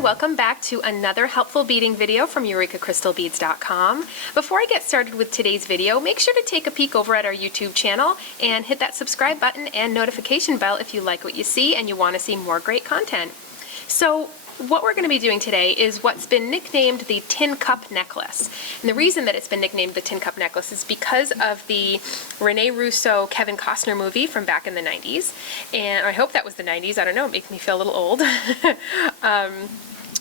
everyone, welcome back to another helpful beading video from EurekaCrystalBeads.com. Before I get started with today's video, make sure to take a peek over at our YouTube channel and hit that subscribe button and notification bell if you like what you see and you want to see more great content. So what we're going to be doing today is what's been nicknamed the Tin Cup Necklace. And the reason that it's been nicknamed the Tin Cup Necklace is because of the Rene Russo, Kevin Costner movie from back in the 90s. And I hope that was the 90s. I don't know, it makes me feel a little old.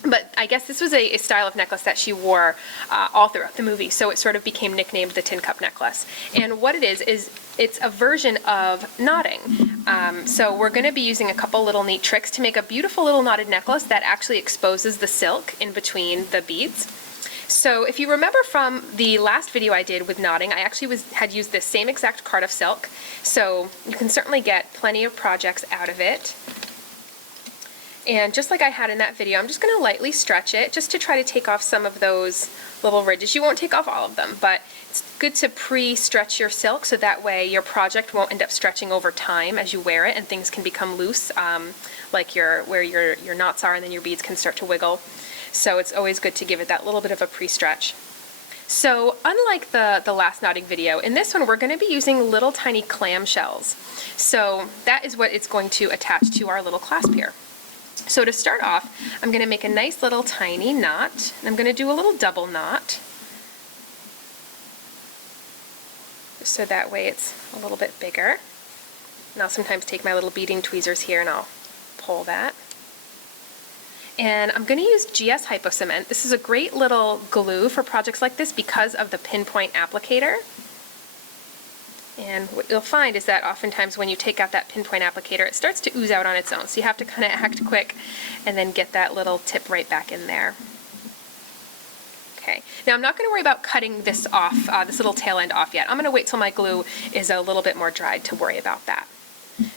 But I guess this was a style of necklace that she wore all throughout the movie, so it sort of became nicknamed the Tin Cup Necklace. And what it is it's a version of knotting. So we're going to be using a couple little neat tricks to make a beautiful little knotted necklace that actually exposes the silk in between the beads. So if you remember from the last video I did with knotting, I actually had used this same exact card of silk, so you can certainly get plenty of projects out of it. And just like I had in that video, I'm just going to lightly stretch it just to try to take off some of those little ridges. You won't take off all of them, but it's good to pre-stretch your silk so that way your project won't end up stretching over time as you wear it and things can become loose, like where your knots are, and then your beads can start to wiggle. So it's always good to give it that little bit of a pre-stretch. So unlike the last knotting video, in this one we're going to be using little tiny clamshells. So that is what it's going to attach to our little clasp here. So to start off, I'm going to make a nice little tiny knot, and I'm going to do a little double knot, just so that way it's a little bit bigger. And I'll sometimes take my little beading tweezers here and I'll pull that. And I'm going to use GS Hypo Cement. This is a great little glue for projects like this because of the pinpoint applicator. And what you'll find is that oftentimes when you take out that pinpoint applicator, it starts to ooze out on its own. So you have to kind of act quick and then get that little tip right back in there. Okay, now I'm not going to worry about cutting this off, this little tail end off yet. I'm going to wait till my glue is a little bit more dried to worry about that.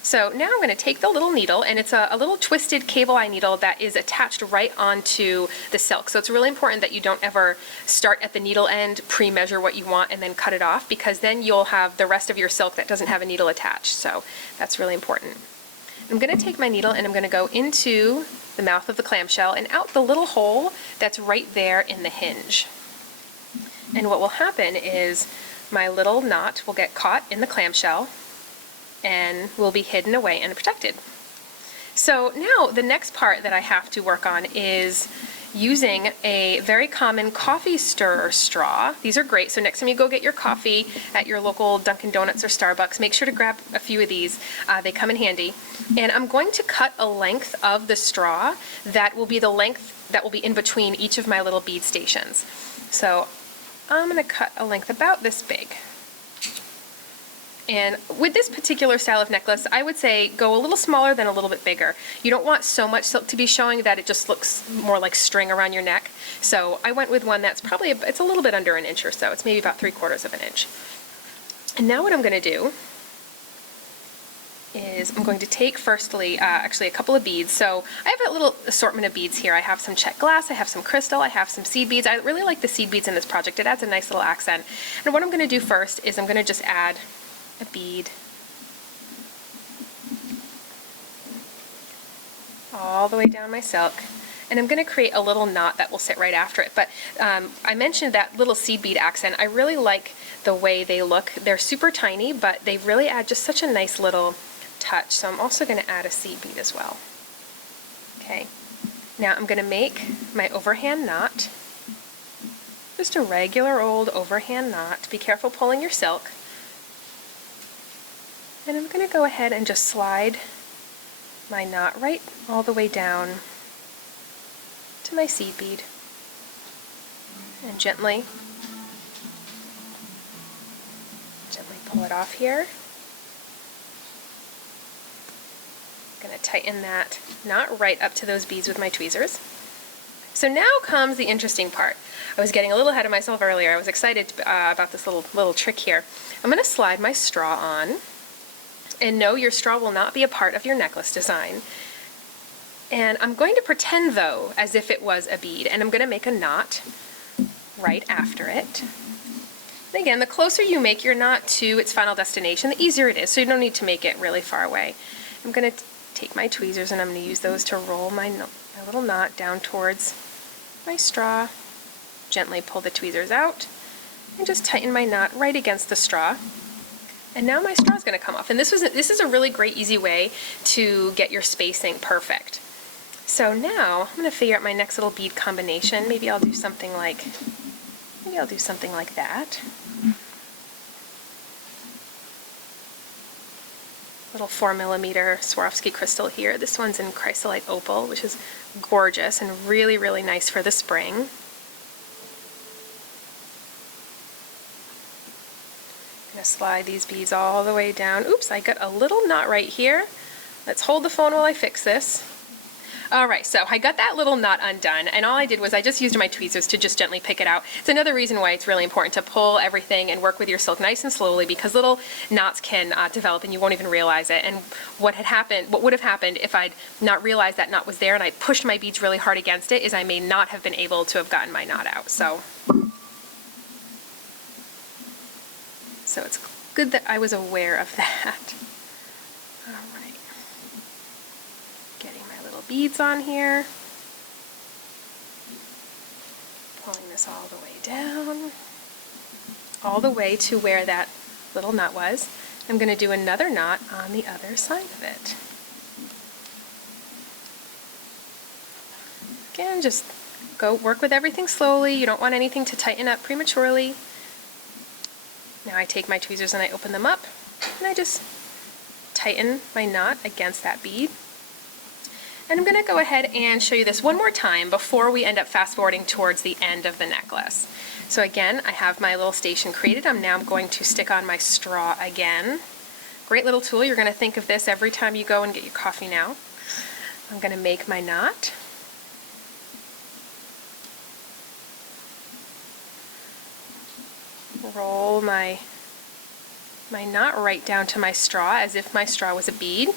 So now I'm going to take the little needle, and it's a little twisted cable eye needle that is attached right onto the silk. So it's really important that you don't ever start at the needle end, pre-measure what you want, and then cut it off, because then you'll have the rest of your silk that doesn't have a needle attached. So that's really important. I'm going to take my needle and I'm going to go into the mouth of the clamshell and out the little hole that's right there in the hinge. And what will happen is my little knot will get caught in the clamshell and will be hidden away and protected. So now the next part that I have to work on is using a very common coffee stirrer straw. These are great, so next time you go get your coffee at your local Dunkin' Donuts or Starbucks, make sure to grab a few of these. They come in handy. And I'm going to cut a length of the straw that will be the length that will be in between each of my little bead stations. So I'm going to cut a length about this big. And with this particular style of necklace, I would say go a little smaller than a little bit bigger. You don't want so much silk to be showing that it just looks more like string around your neck. So I went with one that's probably, it's a little bit under an inch or so. It's maybe about 3/4 of an inch. And now what I'm going to do is I'm going to take firstly actually a couple of beads. So I have a little assortment of beads here. I have some Czech glass, I have some crystal, I have some seed beads. I really like the seed beads in this project. It adds a nice little accent. And what I'm going to do first is I'm going to just add a bead all the way down my silk, and I'm going to create a little knot that will sit right after it. But I mentioned that little seed bead accent. I really like the way they look. They're super tiny, but they really add just such a nice little touch. So I'm also going to add a seed bead as well. Okay, now I'm going to make my overhand knot, just a regular old overhand knot. Be careful pulling your silk. And I'm going to go ahead and just slide my knot right all the way down to my seed bead. And gently pull it off here. I'm going to tighten that knot right up to those beads with my tweezers. So now comes the interesting part. I was getting a little ahead of myself earlier. I was excited about this little trick here. I'm going to slide my straw on. And no, your straw will not be a part of your necklace design. And I'm going to pretend, though, as if it was a bead, and I'm going to make a knot right after it. And again, the closer you make your knot to its final destination, the easier it is, so you don't need to make it really far away. I'm going to take my tweezers and I'm going to use those to roll my my little knot down towards my straw, gently pull the tweezers out, and just tighten my knot right against the straw. And now my straw is going to come off. And this is a really great, easy way to get your spacing perfect. So now I'm going to figure out my next little bead combination. Maybe I'll do something like that. Little 4mm Swarovski crystal here. This one's in chrysolite opal, which is gorgeous and really, really nice for the spring. I'm going to slide these beads all the way down. Oops, I got a little knot right here. Let's hold the phone while I fix this. All right, so I got that little knot undone, and all I did was I just used my tweezers to just gently pick it out. It's another reason why it's really important to pull everything and work with your silk nice and slowly, because little knots can develop and you won't even realize it. And what would have happened if I'd not realized that knot was there and I pushed my beads really hard against it, is I may not have been able to have gotten my knot out. So it's good that I was aware of that. All right. Getting my little beads on here. Pulling this all the way down. All the way to where that little knot was. I'm going to do another knot on the other side of it. Again, just go work with everything slowly. You don't want anything to tighten up prematurely. Now I take my tweezers and I open them up, and I just tighten my knot against that bead. And I'm going to go ahead and show you this one more time before we end up fast forwarding towards the end of the necklace. So again, I have my little station created. I'm now going to stick on my straw again. Great little tool. You're going to think of this every time you go and get your coffee now. I'm going to make my knot. Roll my knot right down to my straw as if my straw was a bead.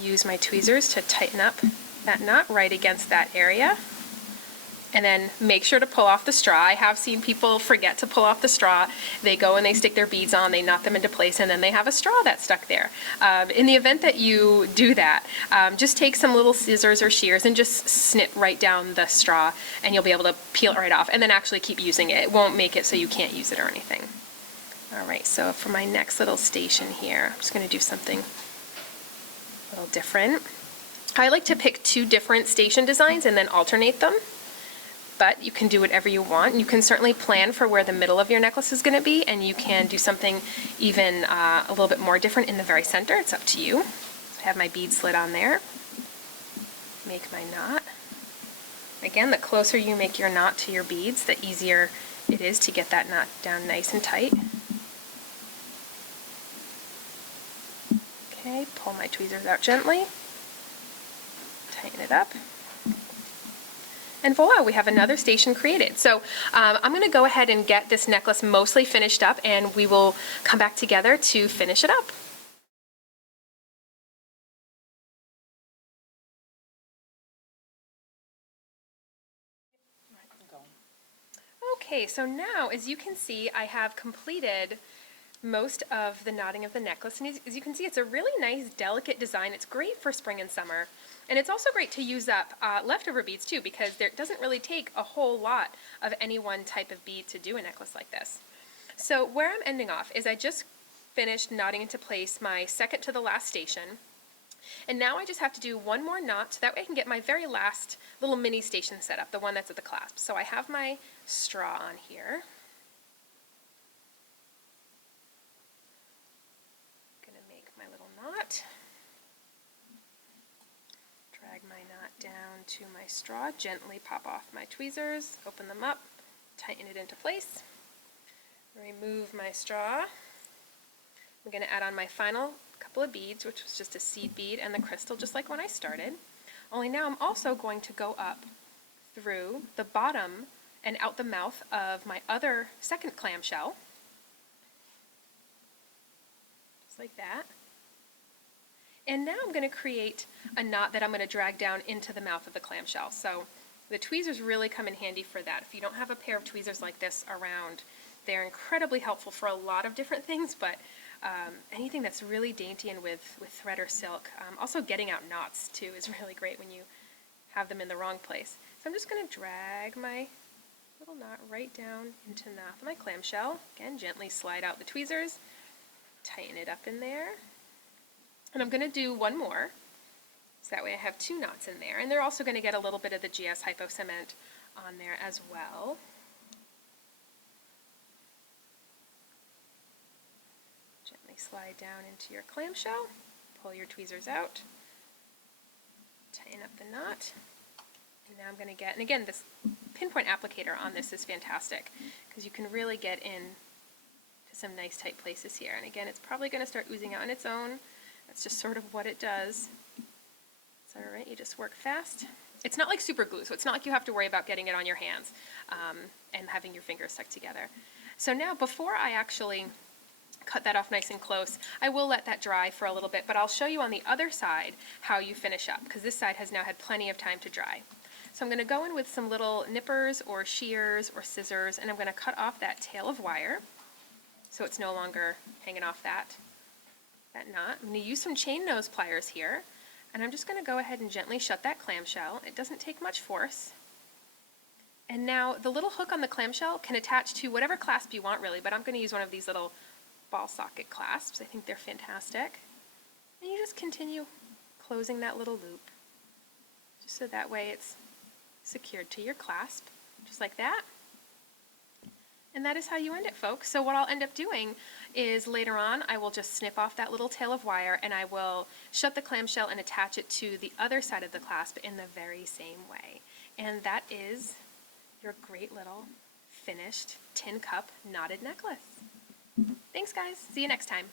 Use my tweezers to tighten up that knot right against that area. And then make sure to pull off the straw. I have seen people forget to pull off the straw. They go and they stick their beads on, they knot them into place, and then they have a straw that's stuck there. In the event that you do that, just take some little scissors or shears and just snip right down the straw, and you'll be able to peel it right off, and then actually keep using it. It won't make it so you can't use it or anything. All right, so for my next little station here, I'm just going to do something a little different. I like to pick two different station designs and then alternate them. But you can do whatever you want. You can certainly plan for where the middle of your necklace is going to be, and you can do something even a little bit more different in the very center. It's up to you. I have my bead slid on there. Make my knot. Again, the closer you make your knot to your beads, the easier it is to get that knot down nice and tight. Okay, pull my tweezers out gently. Tighten it up. And voila, we have another station created. So I'm going to go ahead and get this necklace mostly finished up, and we will come back together to finish it up. Okay, so now as you can see, I have completed most of the knotting of the necklace, and as you can see, it's a really nice, delicate design. It's great for spring and summer. And it's also great to use up leftover beads too, because it doesn't really take a whole lot of any one type of bead to do a necklace like this. So where I'm ending off is I just finished knotting into place my second to the last station. And now I just have to do one more knot, so that way I can get my very last little mini station set up, the one that's at the clasp. So I have my straw on here. I'm going to make my little knot. Drag my knot down to my straw, gently pop off my tweezers, open them up, tighten it into place, remove my straw. I'm going to add on my final couple of beads, which was just a seed bead and the crystal, just like when I started. Only now I'm also going to go up through the bottom and out the mouth of my other second clamshell, just like that. And now I'm going to create a knot that I'm going to drag down into the mouth of the clamshell. So the tweezers really come in handy for that. If you don't have a pair of tweezers like this around, they're incredibly helpful for a lot of different things, but anything that's really dainty and with thread or silk. Also getting out knots too is really great when you have them in the wrong place. So I'm just going to drag my little knot right down into the mouth of my clamshell. Again, gently slide out the tweezers, tighten it up in there. And I'm going to do one more, so that way I have 2 knots in there. And they're also going to get a little bit of the GS Hypo Cement on there as well. Gently slide down into your clamshell, pull your tweezers out, tighten up the knot. And now I'm going to get, and again, this pinpoint applicator on this is fantastic because you can really get in to some nice tight places here. And again, it's probably going to start oozing out on its own. That's just sort of what it does. It's all right, you just work fast. It's not like super glue, so it's not like you have to worry about getting it on your hands and having your fingers stuck together. So now, before I actually cut that off nice and close, I will let that dry for a little bit, but I'll show you on the other side how you finish up, because this side has now had plenty of time to dry. So I'm going to go in with some little nippers or shears or scissors, and I'm going to cut off that tail of wire so it's no longer hanging off that knot. I'm going to use some chain nose pliers here, and I'm just going to go ahead and gently shut that clamshell. It doesn't take much force. And now the little hook on the clamshell can attach to whatever clasp you want, really, but I'm going to use one of these little ball socket clasps. I think they're fantastic. And you just continue closing that little loop, just so that way it's secured to your clasp, just like that. And that is how you end it, folks. So what I'll end up doing is later on I will just snip off that little tail of wire and I will shut the clamshell and attach it to the other side of the clasp in the very same way. And that is your great little finished tin cup knotted necklace. Thanks, guys. See you next time.